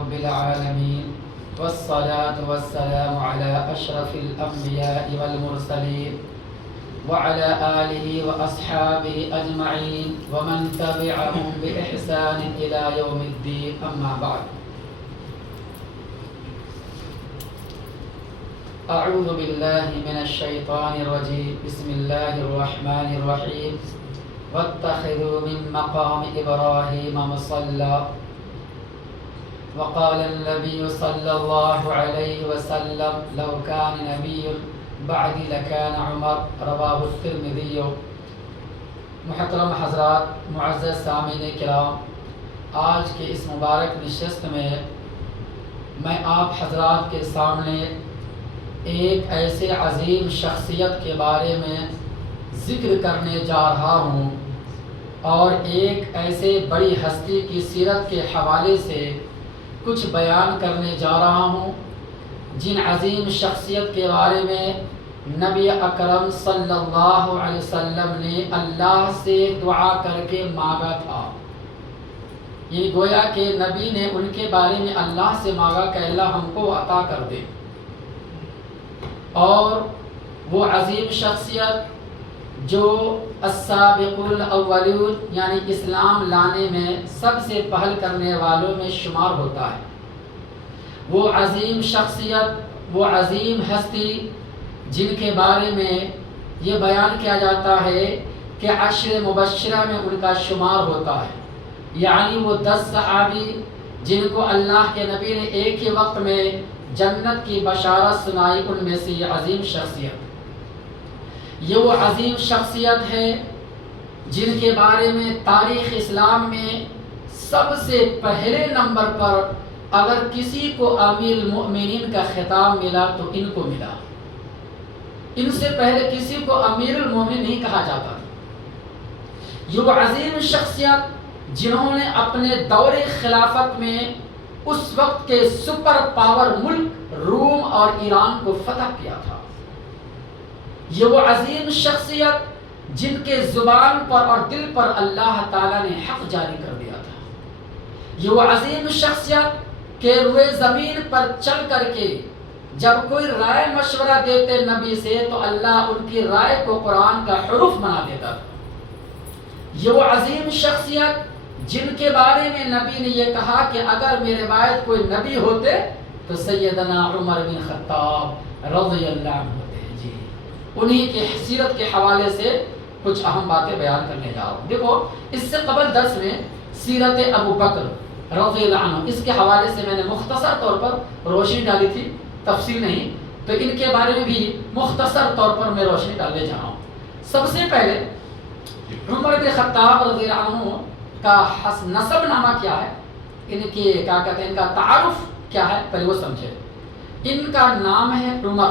رب العالمين والصلاة والسلام على أشرف الأنبياء والمرسلين وعلى آله وأصحابه أجمعين ومن تبعهم بإحسان إلى يوم الدين أما بعد أعوذ بالله من الشيطان الرجيم بسم الله الرحمن الرحيم واتخذوا من مقام إبراهيم مصلى وقال النبي صلى الله عليه وسلم لو كان نبي بعدي لكان عمر رواه الترمذي. محترم حضرات، معزز سامعین کرام، آج کے اس مبارک نشست میں میں آپ حضرات کے سامنے ایک ایسے عظیم شخصیت کے بارے میں ذکر کرنے جا رہا ہوں اور ایک ایسے بڑی ہستی کی سیرت کے حوالے سے کچھ بیان کرنے جا رہا ہوں جن عظیم شخصیت کے بارے میں نبی اکرم صلی اللہ علیہ وسلم نے اللہ سے دعا کر کے مانگا تھا. یہ گویا کہ نبی نے ان کے بارے میں اللہ سے مانگا کہ اللہ ہم کو عطا کر دے. اور وہ عظیم شخصیت جو السابقون الاولون یعنی اسلام لانے میں سب سے پہل کرنے والوں میں شمار ہوتا ہے. وہ عظیم شخصیت، وہ عظیم ہستی جن کے بارے میں یہ بیان کیا جاتا ہے کہ عشر مبشرہ میں ان کا شمار ہوتا ہے. یعنی وہ 10 صحابی جن کو اللہ کے نبی نے ایک ہی وقت میں جنت کی بشارت سنائی، ان میں سے یہ عظیم شخصیت. یہ وہ عظیم شخصیت ہے جن کے بارے میں تاریخ اسلام میں سب سے پہلے نمبر پر اگر کسی کو امیر المؤمنین کا خطاب ملا تو ان کو ملا. ان سے پہلے کسی کو امیر المؤمنین نہیں کہا جاتا. یہ وہ عظیم شخصیت جنہوں نے اپنے دور خلافت میں اس وقت کے سپر پاور ملک روم اور ایران کو فتح کیا تھا. یہ وہ عظیم شخصیت جن کے زبان پر اور دل پر اللہ تعالیٰ نے حق جاری کر دیا تھا. یہ وہ عظیم شخصیت کہ روئے زمین پر چل کر کے جب کوئی رائے مشورہ دیتے نبی سے تو اللہ ان کی رائے کو قرآن کا حروف بنا دیتا تھا. یہ وہ عظیم شخصیت جن کے بارے میں نبی نے یہ کہا کہ اگر میرے بعد کوئی نبی ہوتے تو سیدنا عمر بن خطاب رضی اللہ عنہ ہوتے. جی انہی کی سیرت کے حوالے سے کچھ اہم باتیں بیان کرنے جا رہا ہوں. دیکھو، اس سے قبل درس میں سیرت ابو بکر رضی اللہ عنہ اس کے حوالے سے میں نے مختصر طور پر روشنی ڈالی تھی، تفصیل نہیں. تو ان کے بارے میں بھی مختصر طور پر میں روشنی ڈالنے جا رہا ہوں. سب سے پہلے عمر بن خطاب رضی اللہ عنہ کا نسب نامہ کیا ہے، ان کی کیا کہتے ہیں، ان کا تعارف کیا ہے، پہلے وہ سمجھے. ان کا نام ہے عمر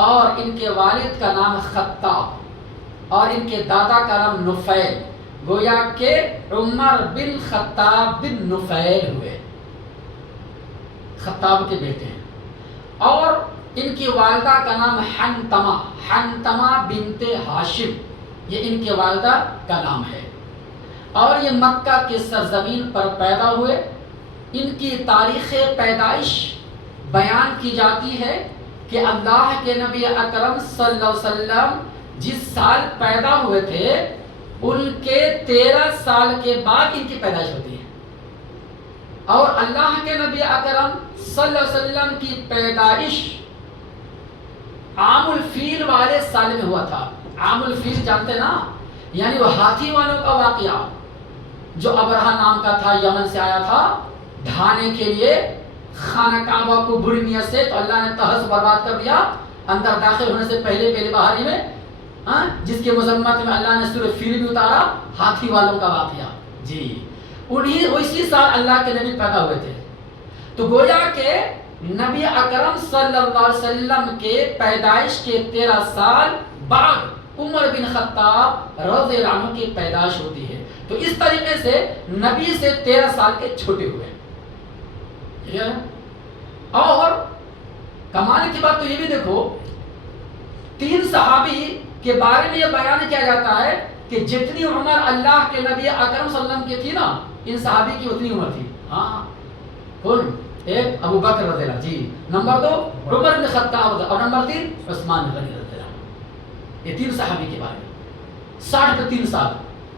اور ان کے والد کا نام خطاب اور ان کے دادا کا نام نفیل. گویا کہ عمر بن خطاب بن نفیل ہوئے، خطاب کے بیٹے ہیں. اور ان کی والدہ کا نام حنتمہ بنت ہاشم، یہ ان کے والدہ کا نام ہے. اور یہ مکہ کے سرزمین پر پیدا ہوئے. ان کی تاریخ پیدائش بیان کی جاتی ہے کہ اللہ کے نبی اکرم صلی اللہ علیہ وسلم جس سال پیدا ہوئے تھے ان کے 13 سال کے بعد ان کی پیدائش ہوتی ہے. اور اللہ کے نبی اکرم صلی اللہ علیہ وسلم کی پیدائش عام الفیل والے سال میں ہوا تھا. عام الفیل جانتے نا، یعنی وہ ہاتھی والوں کا واقعہ جو ابرہہ نام کا تھا، یمن سے آیا تھا ڈھانے کے لیے خانہ کعبہ کو بری نیت سے، تو اللہ نے تہس برباد کر دیا. اندر داخل ہونے سے پہلے بہاری میں جس کے مذمت میں اللہ نے سورہ فیل بھی اتارا، ہاتھی والوں کا واقعہ. جی اسی سال اللہ کے نبی پیدا ہوئے تھے. تو گویا کہ نبی اکرم صلی اللہ علیہ وسلم کے پیدائش کے 13 سال بعد عمر بن خطاب رضی اللہ عنہ کی پیدائش ہوتی ہے. تو اس طریقے سے نبی سے 13 سال کے چھوٹے ہوئے. اور کمال کی بات تو یہ بھی دیکھو، 3 صحابی کے بارے میں یہ بیان کیا جاتا ہے کہ جتنی عمر اللہ کے نبی اکرم صلی اللہ علیہ وسلم کی تھی نا، ان صحابی کی اتنی عمر تھی. ہاں کون؟ ایک ابو بکر رضی اللہ جی، نمبر 2 عمر بن خطاب اور نمبر 3 عثمان بن غنی رضی اللہ۔ یہ 3 صحابی کے بارے میں 60 پہ 3 سال،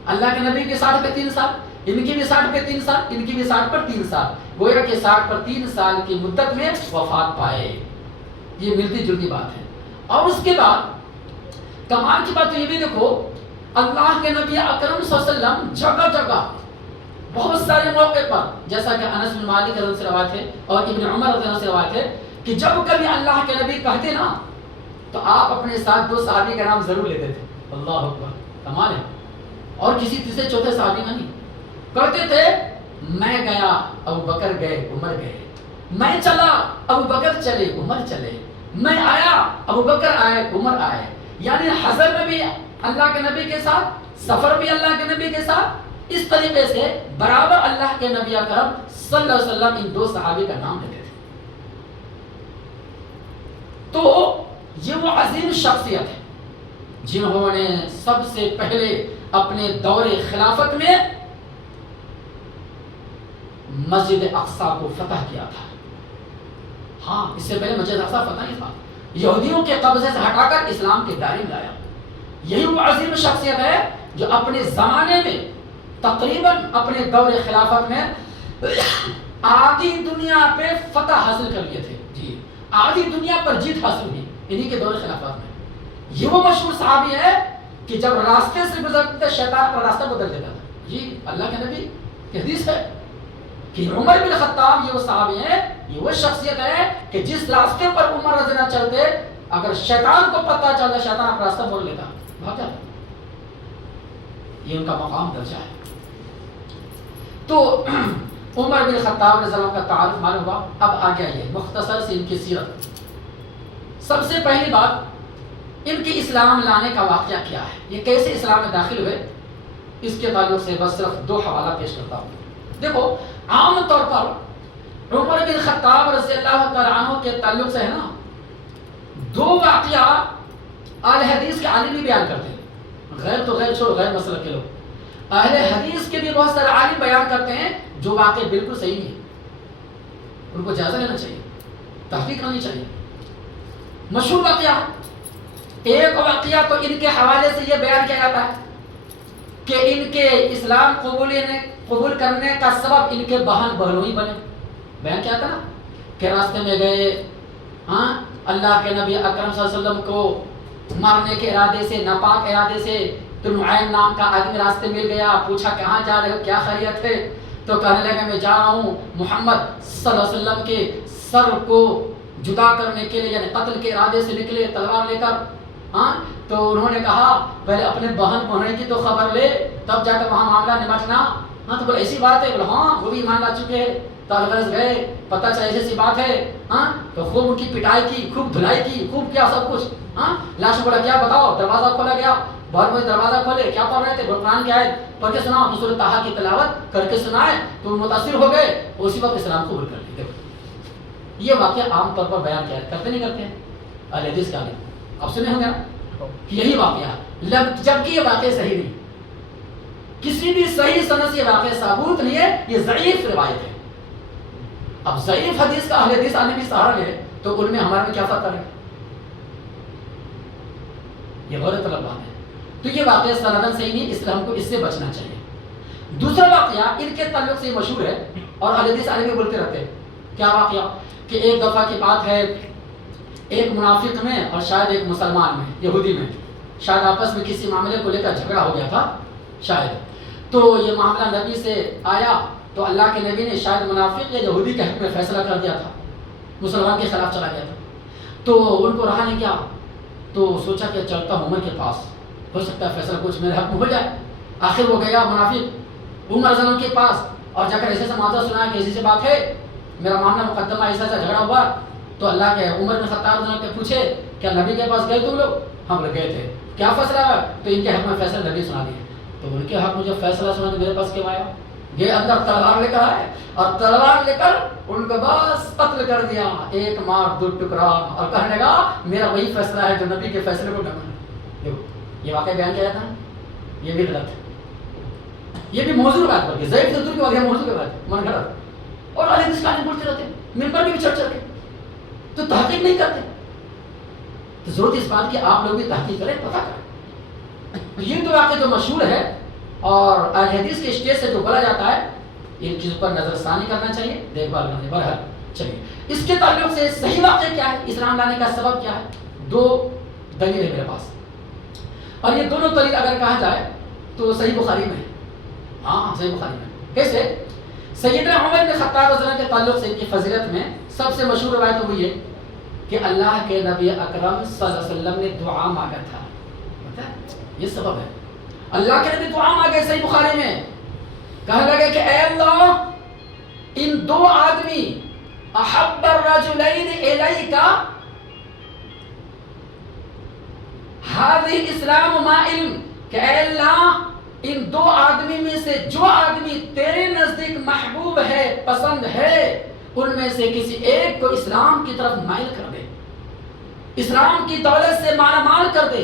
اللہ کے نبی کے 60 پہ 3 سال، ان کی بھی 60 پہ 3 سال، ان کی بھی 60 پر 3 سال، گویا کہ 60 پر 3 سال کی مدت میں وفات پائے۔ یہ ملتی جلتی بات ہے۔ اور اس کے بعد کمال کی بات تو یہ بھی دیکھو، اللہ کے نبی اکرم صلی اللہ علیہ وسلم جگہ جگہ بہت سارے موقع پر، جیسا کہ انس بن مالک رضی اللہ عنہ سے روایت ہے اور ابن عمر رضی اللہ عنہ سے روایت ہے کہ جب کبھی اللہ کے نبی کہتے نا تو آپ اپنے ساتھ 2 صحابی کا نام ضرور لیتے تھے۔ اللہ اکبر، کمال ہے۔ اور کسی تیسرے چوتھے صحابی کا نہیں، کہتے تھے میں گیا ابو بکر گئے عمر گئے، میں چلا ابو بکر چلے عمر چلے، میں آیا ابو بکر آئے عمر آئے۔ یعنی حضر میں بھی اللہ کے نبی کے ساتھ، سفر بھی اللہ کے نبی کے ساتھ، اس طریقے سے برابر اللہ کے نبی اکرم صلی اللہ علیہ وسلم ان 2 صحابی کا نام لیتے تھے۔ تو یہ وہ عظیم شخصیت ہے جنہوں نے سب سے پہلے اپنے دور خلافت میں مسجد اقصی کو فتح کیا تھا۔ ہاں، اس سے پہلے مسجد اقصی فتح نہیں تھا، یہودیوں کے قبضے سے ہٹا کر اسلام کے دائرے میں لایا۔ یہی وہ عظیم شخصیت ہے جو اپنے زمانے میں تقریباً اپنے دور خلافت میں آدھی دنیا پہ فتح حاصل کر لیے تھے۔ جی، آدھی دنیا پر جیت حاصل ہوئی انہی کے دور خلافت میں۔ یہ وہ مشہور صحابی ہے کہ جب راستے سے گزرتے شیطان پر راستہ بدل دیتا تھا۔ جی، اللہ کے نبی کی حدیث ہے کہ عمر بن خطاب یہ وہ صحابی ہیں، یہ وہ شخصیت ہے کہ جس راستے پر عمر رضی اللہ چلتے، اگر شیطان کو پتہ چلتا شیطان اپنا راستہ موڑ لیتا، بھاگ جاتا۔ یہ ان کا مقام درجہ ہے۔ تو عمر بن خطاب رضی اللہ عنہ کا تعارف معلوم ہوا۔ اب آگے آئیے مختصر سے ان کی سیرت۔ سب سے پہلی بات، ان کی اسلام لانے کا واقعہ کیا ہے، یہ کیسے اسلام میں داخل ہوئے، اس کے تعلق سے بس صرف 2 حوالہ پیش کرتا ہوں۔ دیکھو، عام طور پر عمر بن خطاب رضی اللہ تعالیٰ عنہ کے تعلق سے ہے نا 2 واقعہ اہل حدیث کے عالم بھی بیان کرتے ہیں، غیر تو غیر چھوڑو، غیر مسلک کے لوگ، اہل حدیث کے بھی بہت سارے عالم بیان کرتے ہیں جو واقع بالکل صحیح نہیں ہے، ان کو جائزہ لینا چاہیے، تحقیق کرنی چاہیے۔ مشہور واقعہ، ایک واقعہ تو ان کے حوالے سے یہ بیان کیا جاتا ہے کہ ان کے اسلام قبول کرنے کا سبب ان کے بہن بہنوئی بنے۔ بیان کیا تھا نا کہ راستے میں گئے، ہاں، اللہ کے نبی اکرم صلی اللہ علیہ وسلم کو مارنے کے ارادے سے، ناپاک ارادے سے، تو نعیم نام کا آدمی راستے مل گیا، پوچھا کہاں جا رہے ہو، کیا خیریت ہے؟ تو کہنے لگا میں جا رہا ہوں محمد صلی اللہ علیہ وسلم کے سر کو جدا کرنے کے لیے، یعنی قتل کے ارادے سے نکلے تلوار لے کر۔ ہاں، تو انہوں نے کہا پہلے اپنے بہن بہنوئی کی تو خبر لے، تب جا کر وہاں معاملہ نمٹنا۔ ہاں، تو بولے ایسی بات ہے؟ بولے ہاں، وہ بھی ایمان لا چکے ہیں۔ تو الغرض گئے، پتہ چلا ایسی بات ہے۔ ہاں، تو خوب ان کی پٹائی کی، خوب دھلائی کی، خوب کیا سب کچھ۔ ہاں، لاش بولا کیا بتاؤ، دروازہ کھولا گیا، بہت بڑے دروازہ کھولے، کیا پڑھ رہے تھے؟ قرآن کی آیت پڑھ کے سنا، سورۃ طٰہٰ کی تلاوت کر کے سنائے تو متاثر ہو گئے، اسی وقت اسلام قبول کر لیے۔ یہ واقعہ عام طور پر بیان کیا کرتے نہیں کرتے ہیں اہل حدیث کا عالم، اب سنے ہوں گے نا کہ یہی واقعہ، جبکہ یہ واقعہ صحیح نہیں، کسی بھی صحیح سند سے یہ واقعہ ثابت نہیں ہے، یہ ضعیف روایت ہے۔ اب ضعیف حدیث کا اہل حدیث آنے بھی سہارا لے تو ان میں ہمارے میں کیا فرق ہے؟ یہ غور طلب بات ہے۔ تو یہ واقعہ سندن صحیح نہیں، اس لیے ہم کو اس سے بچنا چاہیے۔ دوسرا واقعہ ان کے تعلق سے مشہور ہے اور اہل حدیث عالم بھی بولتے رہتے ہیں۔ کیا واقعہ کہ ایک دفعہ کی بات ہے، ایک منافق میں اور شاید ایک مسلمان میں، یہودی میں، شاید آپس میں کسی معاملے کو لے کر جھگڑا ہو گیا تھا شاید، تو یہ معاملہ نبی سے آیا تو اللہ کے نبی نے شاید منافق یا یہودی کے حق میں فیصلہ کر دیا تھا، مسلمان کے خلاف چلا گیا تھا۔ تو ان کو رہا نہیں کیا، تو سوچا کہ چلتا ہوں عمر کے پاس، ہو سکتا ہے فیصلہ کچھ میرے حق میں ہو جائے۔ آخر وہ گیا منافق عمر رضی اللہ عنہ کے پاس اور جا کر ایسے سے معاملہ سنایا کہ ایسی سے بات ہے، میرا معاملہ مقدمہ ایسا ایسا جھگڑا ہوا۔ تو اللہ کے عمر بن خطاب رضی اللہ عنہ پوچھے کیا نبی کے پاس گئے تم لوگ؟ ہم لوگ گئے تھے، کیا فیصلہ ہے؟ تو ان کے حق میں فیصلہ نبی سنا دیے۔ تو ان کے حق میں جو فیصلہ سنا تو میرے پاس کیوں آیا؟ یہ اندر تلوار لے کر آئے اور تلوار لے کر ان کو بس قتل کر دیا، ایک مار 2 ٹکڑا، اور کہنے لگا میرا وہی فیصلہ ہے جو نبی کے فیصلے کو ڈھکا۔ یہ واقعہ بیان کیا تھا، یہ بھی غلط ہے، یہ بھی موضوع بات پر ضعیف دور کی واقعہ موضوع کی بات من غلط۔ اور اہل حدیث کہانی بولتے رہتے ہیں ممبر بھی چڑھ چڑھ کے، تو تحقیق نہیں کرتے. تو ضرورت اس بات کی آپ لوگ بھی تحقیق کریں، پتہ کریں. یہ تو واقعہ جو مشہور ہے اور اہل حدیث کے اسٹیج سے جو بولا جاتا ہے، ان چیزوں پر نظر ثانی کرنا چاہیے، دیکھ بھال کرنا چاہیے. بہرحال چلیے اس کے تعلق سے صحیح واقعہ کیا ہے، اسلام لانے کا سبب کیا ہے؟ دو دلیل ہے میرے پاس، اور یہ دونوں دلیل اگر کہا جائے تو صحیح بخاری میں ہے. ہاں صحیح بخاری میں. کیسے؟ سیدنا عمر بن خطاب رضی اللہ عنہ کے تعلق سے ان کی فضیلت میں سب سے مشہور روایت وہ یہ کہ اللہ کے نبی اکرم صلی اللہ علیہ وسلم نے دعا مانگا تھا. پتہ ہے یہ سبب ہے. اللہ کے نبی دعا مانگے صحیح بخاری میں، کہنے لگے کہ اے اللہ ان دو آدمی احب الرجلین الیک هذه الاسلام ما علم، کہ اے اللہ ان دو آدمی میں سے جو آدمی تیرے نزدیک محبوب ہے، پسند ہے، ان میں سے کسی ایک کو اسلام کی طرف مائل کر دے، اسلام کی دولت سے مالا مال کر دے.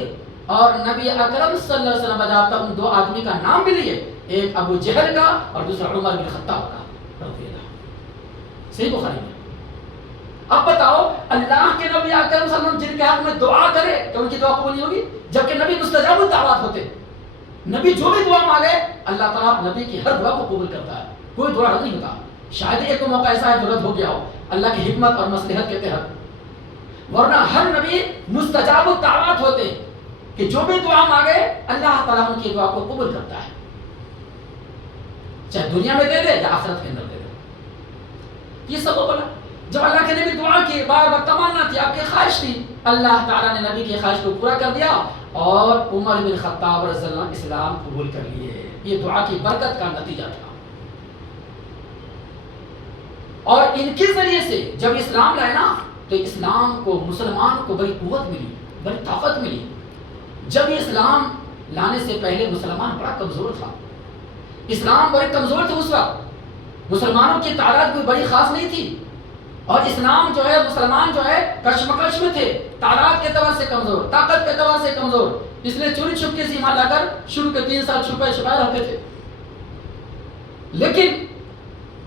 اور نبی اکرم صلی اللہ علیہ وسلم بجاتا ان دو آدمی کا نام بھی لیے، ایک ابو جہل کا اور دوسرا عمر بن خطاب کا رضی اللہ. صحیح بخاری میں. اب بتاؤ اللہ کے نبی اکرم صلی اللہ علیہ وسلم جن کے حق میں دعا کرے کہ ان کی دعا قبول نہیں ہوگی، جبکہ نبی مستجاب الدعوات ہوتے. نبی جو بھی دعا مانگے اللہ تعالیٰ نبی کی ہر دعا کو قبول کرتا ہے، کوئی دعا رد نہیں ہوتا. شاید ایک موقع ایسا ہے جو رد ہو گیا ہو اللہ کی حکمت اور مصلحت کے تحت، ورنہ ہر نبی مستجاب الدعوات ہوتے کہ جو بھی دعا مانگے اللہ تعالیٰ ان کی دعا کو قبول کرتا ہے، چاہے دنیا میں دے دے یا آخرت کے اندر دے دے. یہ سب بولا جب اللہ کے نبی دعا کی، بار بار تمنا تھی، آپ کی خواہش تھی، اللہ تعالیٰ نے نبی کی خواہش کو پورا کر دیا اور عمر بن خطاب رضی اللہ عنہ اسلام قبول کر لیے. یہ دعا کی برکت کا نتیجہ تھا. اور ان کے ذریعے سے جب اسلام لائے نا تو اسلام کو، مسلمان کو بڑی قوت ملی، بڑی طاقت ملی. جب اسلام لانے سے پہلے مسلمان بڑا کمزور تھا، اسلام بڑے کمزور تھے. اس وقت مسلمانوں کی تعداد کوئی بڑی خاص نہیں تھی، اور اسلام جو ہے، مسلمان جو ہے کشمکش میں تھے، تعداد کے اعتبار سے کمزور، طاقت کے اعتبار سے کمزور. اس لیے چوری چھپ کے ایمان لا کر شروع کے 3 سال چھپائے رہتے تھے. لیکن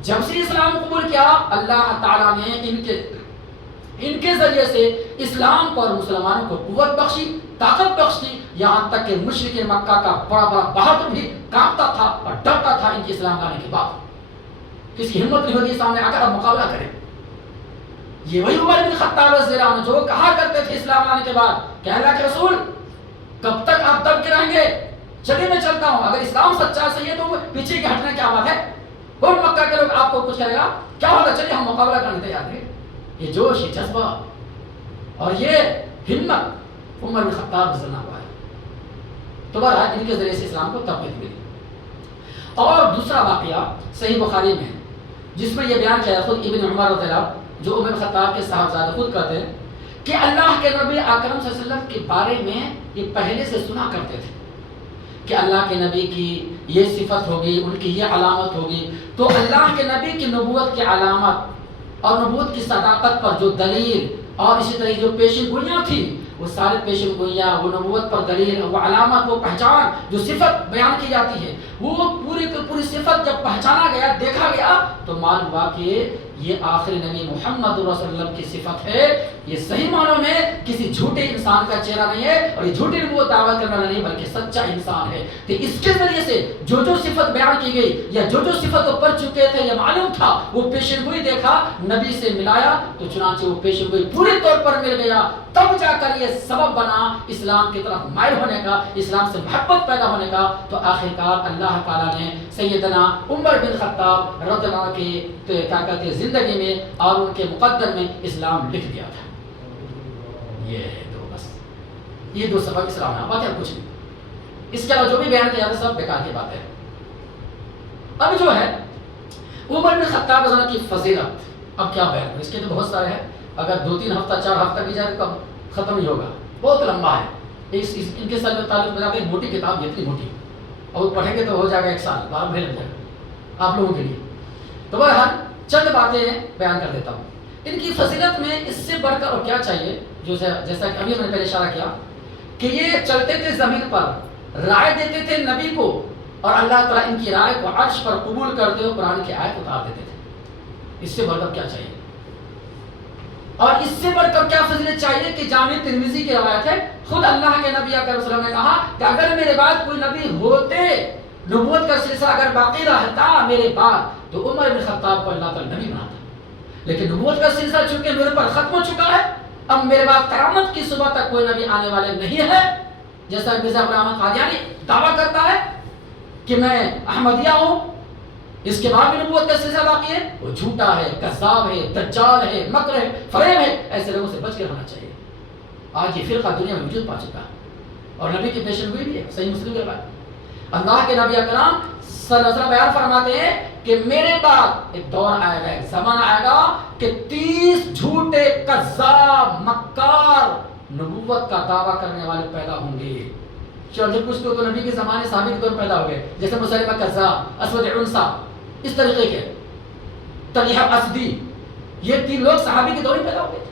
جب سے اسلام قبول کیا اللہ تعالیٰ نے ان کے ذریعے سے اسلام کو اور مسلمانوں کو قوت بخشی، طاقت بخشی، یہاں تک کہ مشرک مکہ کا بڑا بڑا بہادر بھی کانپتا تھا اور ڈرتا تھا ان کے اسلام لانے کے بعد. کس کی ہمت نہیں ہوتی سامنے آ کر اب مقابلہ کرے. یہ وہی عمر بن خطاب رضی اللہ عنہ جو کہا کرتے تھے اسلام لانے کے بعد کہ اللہ کے رسول کب تک آپ دب کے رہیں گے، چلیے میں چلتا ہوں، اگر اسلام سچا صحیح ہے تو پیچھے کے ہٹنے کیا بات ہے، کون مکہ کے لوگ آپ کو کچھ کرے گا، کیا ہوگا، چلیے ہم مقابلہ کرنے تیار ہیں. یہ جوش، یہ جذبہ اور یہ ہمت عمر بن خطاب رضی اللہ عنہ ہے. تو بہرحال ان کے ذریعے سے اسلام کو تقویت ملی. اور دوسرا واقعہ صحیح بخاری میں جس میں یہ بیان کیا خود ابن عمر رضی اللہ عنہ جو عمر خطاب کے صاحبزادے خود کہتے ہیں کہ اللہ کے نبی اکرم صلی اللہ علیہ وسلم کے بارے میں یہ پہلے سے سنا کرتے تھے کہ اللہ کے نبی کی یہ صفت ہوگی، ان کی یہ علامت ہوگی. تو اللہ کے نبی کی نبوت کی علامت اور نبوت کی صداقت پر جو دلیل اور اسی طرح جو پیشن گوئیاں تھی، وہ سارے پیشن گوئیاں، وہ نبوت پر دلیل، وہ علامت، وہ پہچان جو صفت بیان کی جاتی ہے، وہ پوری کی پوری صفت جب پہچانا گیا، دیکھا گیا تو معلوم ہوا کہ یہ آخری نبی محمد رسول اللہ صلی اللہ علیہ وسلم کی صفت ہے. یہ صحیح معنوں میں کسی جھوٹے انسان کا چہرہ نہیں ہے اور یہ جھوٹی نبوت دعویٰ کرنے والا نہیں بلکہ سچا انسان ہے. تو اس کے ذریعے سے جو جو صفت بیان کی گئی یا جو جو صفت وہ پڑھ چکے تھے یہ معلوم تھا، وہ پیشن گوئی دیکھا، نبی سے ملایا تو چنانچہ وہ پیشن گوئی پورے طور پر مل گیا. تب جا کر یہ سبب بنا اسلام کی طرف مائل ہونے کا، اسلام سے محبت پیدا ہونے کا. تو آخرکار اللہ تعالیٰ نے سیدنا عمر بن خطاب رضی اللہ عنہ کی کیا کہتے ہیں زندگی میں اور ان کے مقدر میں اسلام لکھ دیا تھا. یہ دو بس، یہ دو سبب اسلام ہے، باقی کچھ نہیں. اس کے علاوہ جو بھی بیان کیا تھا سب بیکار کی بات ہے. اب جو ہے عمر بن خطاب رضی اللہ عنہ کی فضیلت اب کیا بیان، اس کے تو بہت سارے ہیں، اگر 2-3 ہفتہ 4 ہفتہ بھی جائے تو ختم نہیں ہوگا، بہت لمبا ہے. ان کے ساتھ تعلق بنا کے موٹی کتاب، اتنی موٹی، اور پڑھیں گے تو ہو جائے گا 1 سال، 12 مہینے لگ جائے گا آپ لوگوں کے لیے. تو بہرحال چند باتیں بیان کر دیتا ہوں. ان کی فضیلت میں اس سے بڑھ کر اور کیا چاہیے، جو جیسا کہ ابھی میں نے پہلے اشارہ کیا کہ یہ چلتے تھے زمین پر، رائے دیتے تھے نبی کو، اور اللہ تعالیٰ ان کی رائے کو عرش پر قبول کرتے ہوئے قرآن کی آیت اتار دیتے تھے. اس سے بڑھ کر کیا چاہیے؟ اور اس سے بڑھ کر کیا فضیلت چاہیے کہ جامع ترمذی کی روایت ہے، خود اللہ کے نبی اکرم صلی اللہ علیہ وسلم نے کہا کہ اگر میرے بعد کوئی نبی ہوتے، نبوت کا سلسلہ اگر باقی رہتا میرے بعد، تو عمر بن خطاب کو اللہ تعالی نبی بناتا، لیکن نبوت کا سلسلہ چونکہ میرے پر ختم ہو چکا ہے، اب میرے بعد قیامت کی صبح تک کوئی نبی آنے والے نہیں ہے۔ جیسا مرزا غلام احمد قادیانی دعویٰ کرتا ہے کہ میں احمدیہ ہوں، اس کے بعد بھی نبوت کا سلسلہ باقی ہے، وہ جھوٹا ہے، کذاب ہے، دجال ہے، مکر ہے، فریب ہے، ایسے لوگوں سے بچ کے رہنا چاہیے۔ آج یہ فرقہ دنیا میں وجود پا چکا ہے اور نبی کی پیشن گوئی بھی ہے، صحیح مسلم کے بعد اللہ کے نبی اکرام صلی اللہ علیہ وسلم بیان فرماتے ہیں کہ میرے بعد ایک دور آئے گا، ایک زمانہ آئے گا کہ 30 جھوٹے کذاب مکار نبوت کا دعویٰ کرنے والے پیدا ہوں گے۔ چلو کچھ تو نبی کے زمانے صحابی کے دور میں پیدا ہو گئے، جیسے مسلمہ کذاب، اسود عنسا، اس طریقے کے طلحہ اسدی، یہ 3 لوگ صحابی کے دور میں پیدا ہو گئے تھے۔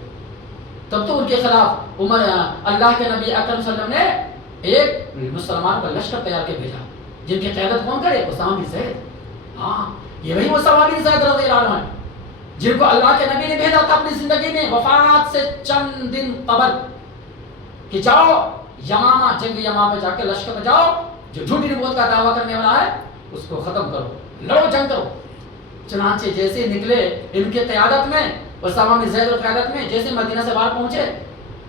تب تو ان کے خلاف عمر اللہ کے نبی اکرم صلی اللہ علیہ وسلم نے ایک مسلمان کا لشکر تیار کے بھیجا، جن کی قیادت کون کرے؟ اسامہ بن زید۔ ہاں، یہ وہی اسامہ بن زید رضی اللہ عنہ جن کو اللہ کے نبی نے بھیجا تھا اپنی زندگی میں وفات سے چند دن قبل کہ جاؤ یمامہ، جنگ یمامہ پہ جا کے لشکر میں جاؤ، جو جھوٹی نبوت کا دعویٰ کرنے والا ہے اس کو ختم کرو، لڑو، جنگ کرو۔ چنانچہ جیسے نکلے ان کے قیادت میں، اسامہ بن زید کی قیادت میں، جیسے مدینہ سے باہر پہنچے،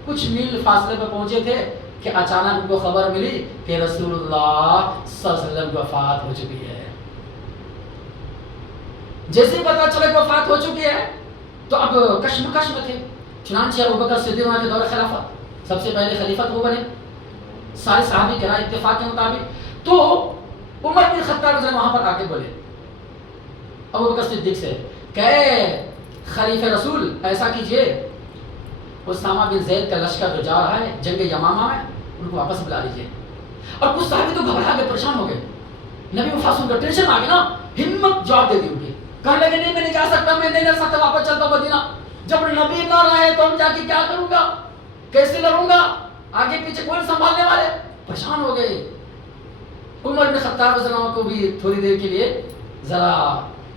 کچھ میل فاصلے پہ پہنچے تھے کہ اچانک ان کو خبر ملی کہ رسول اللہ صلی اللہ علیہ وسلم کی وفات ہو چکی ہے۔ جیسے پتہ چلا کہ وفات ہو چکی ہے تو اب کشمکش میں تھے۔ چنانچہ ابوبکر صدیق کے دور خلافت سب سے پہلے خلیفہ وہ بنے، سارے صحابی کے رائے اتفاق کے مطابق۔ تو عمر بن خطاب رضی اللہ عنہ وہاں پر آ کے بولے ابوبکر صدیق سے کہ خلیفہ رسول ایسا کیجئے، اسامہ بن زید کا لشکر جو جا رہا ہے جنگ یمامہ میں، ان کو واپس بلا لیجئے۔ اور کچھ صحابی تو گھبرا کے پریشان ہو گئے، نبی وفات سن کر ٹینشن آ گئی نا، ہمت جواب دے دی ان کی، کہنے لگے نہیں میں نہیں جا سکتا، میں نہیں رہ سکتا، واپس چلتا ہوں مدینہ۔ جب نبی نہ رہے تو ہم جا کے کیا کروں گا، کیسے لڑوں گا، آگے پیچھے کون سنبھالنے والے؟ پریشان ہو گئے۔ عمر بن خطاب رضی اللہ عنہ کو بھی تھوڑی دیر کے لیے ذرا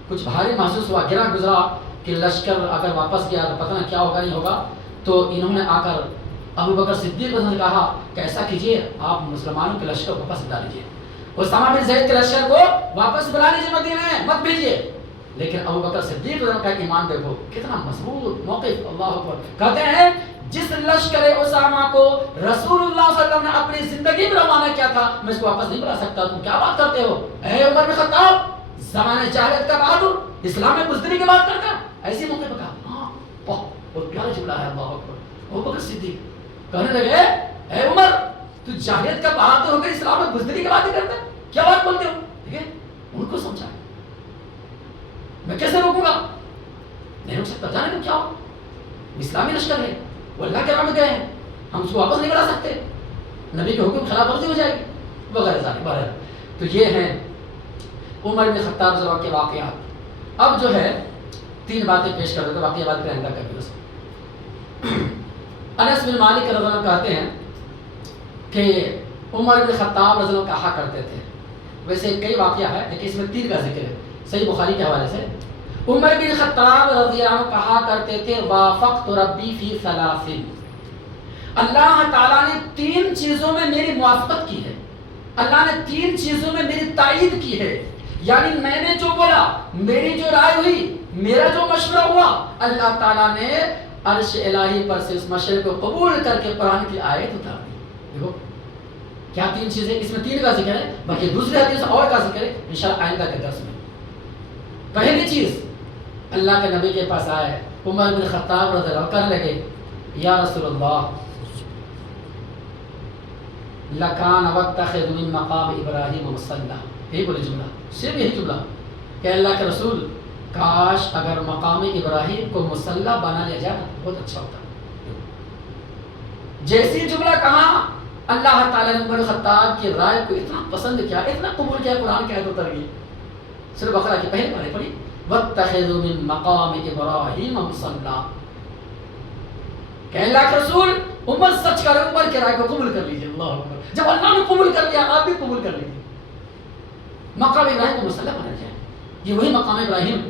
کچھ بھاری محسوس ہوا، گرا گزرا کہ لشکر اگر واپس گیا تو پتہ نہ کیا ہوگا نہیں ہوگا۔ تو انہوں نے آ کر ابوبکر صدیق رضی اللہ عنہ نے کہا کہ ایسا کیجئے، آپ مسلمانوں کے لشکر کو واپس بلا لیجئے، اسامہ بن زید کے لشکر کو واپس بلا لیجئے، مدینے میں مت بھیجئے۔ لیکن ابوبکر صدیق رضی اللہ عنہ کا ایمان دیکھو کتنا مضبوط موقف، اللہ اکبر۔ کہتے ہیں جس لشکر اسامہ کو رسول اللہ صلی اللہ علیہ وسلم نے اپنی زندگی میں روانہ کیا تھا، میں اس کو واپس نہیں بلا سکتا، تم کیا بات کرتے ہو اے عمر بن خطاب، زمانے جاہلیت کا بہادر، اسلام میں بزدلی کی بات کرتا ہے، ایسی موقع پہ کہا ہاں بہت پیارا جملہ ہے، اللہ اکبر۔ ابوبکر صدیق کہنے لگے اے عمر، تو جاہلیت کا بہادر ہو کر اسلام میں بزدلی کی باتیں کرتا ہے، کیا بات بولتے ہو؟ ٹھیک ہے، ان کو سمجھا میں کیسے روکوں گا، نہیں روک سکتا، جانے تو کیا ہو، اسلامی لشکر ہے، وہ اللہ کے راہ میں گئے ہیں، ہم اس کو واپس نہیں بلا سکتے، نبی کے حکم خلاف ورزی ہو جائے گی وغیرہ ذالک۔ تو یہ ہیں عمر بن خطاب رضی اللہ عنہ کے واقعات۔ اب جو ہے 3 باتیں پیش کر دیتے، باقی بات کریں آئندہ کبھی۔ انس بن مالک رضی اللہ عنہ کہتے ہیں کہ عمر بن خطاب رضی اللہ عنہ کہا کرتے تھے، ویسے کئی واقعہ ہے لیکن اس میں 3 کا ذکر ہے صحیح بخاری کے حوالے سے۔ عمر بن خطاب رضی اللہ عنہ کہا کرتے تھے وافقت ربی فی 3، اللہ تعالیٰ نے 3 چیزوں میں میری موافقت کی ہے، اللہ نے 3 چیزوں میں میری تائید کی ہے، یعنی میں نے جو بولا، میری جو رائے ہوئی، میرا جو مشورہ ہوا، اللہ تعالیٰ نے عرش الہی پر سے اس مشورے کو قبول کر کے قرآن کی آیت اتار دی۔ دیکھو کیا 3 چیزیں، اس میں 3 کا ذکر ہے، باقی دوسری حدیث اور کا ذکر ہے انشاءاللہ آئندہ کے درس میں۔ پہلی چیز، اللہ کے نبی کے پاس آئے عمر بن خطاب رضی اللہ عنہ، کہنے لگے یا رسول اللہ لکان واتخذ من مقام ابراہیم مصلی، یہی بولی جملہ، صرف یہی جملہ کہ اللہ کے رسول کاش اگر مقام ابراہیم کو مصلی بنا لیا جائے بہت اچھا ہوتا۔ جیسی جملہ کہا، اللہ تعالیٰ نے عمر خطاب کی رائے کو اتنا پسند کیا، اتنا قبول کیا، قرآن کی آیت اتر گئی۔ سورہ بقرہ کی پہلی پارے پڑھی واتخذوا من مقام ابراہیم مصلی، کہ اللہ کے رسول عمر سچ کر عمر کی رائے کو قبول کر لیجیے۔ اللہ اکبر، جب اللہ نے قبول کر لیا آپ بھی قبول کر لیجیے، مقام ابراہیم کو مصلی بنا جائے، یہ وہی مقام ابراہیم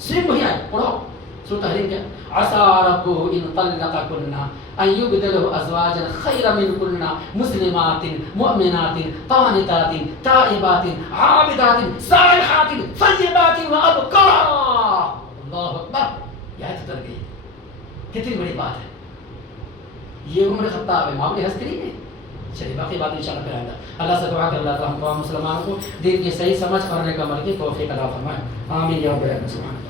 سیم وہی آئے پڑھو سورۃ تحریم کیا عسى ربه ان طلقكن ان يبدله ازواجا خيرا منكن مسلمات مؤمنات قانتات تائبات عابدات سائحات طیبات وابکارا. اللہ اکبر. یہ آیت اتر گئی. کتنی بڑی بات ہے. یہ عمر خطاب ہے, معاملے ہستی نہیں ہے. چلیے باقی بات انشاءاللہ پھر آئے گا. اللہ سے دعا کر اللہ تعالیٰ ہم تمام مسلمانوں کو دین کی صحیح سمجھ کرنے کا عمل کی توفیق عطا فرمائے. آمین یا رب العالمین.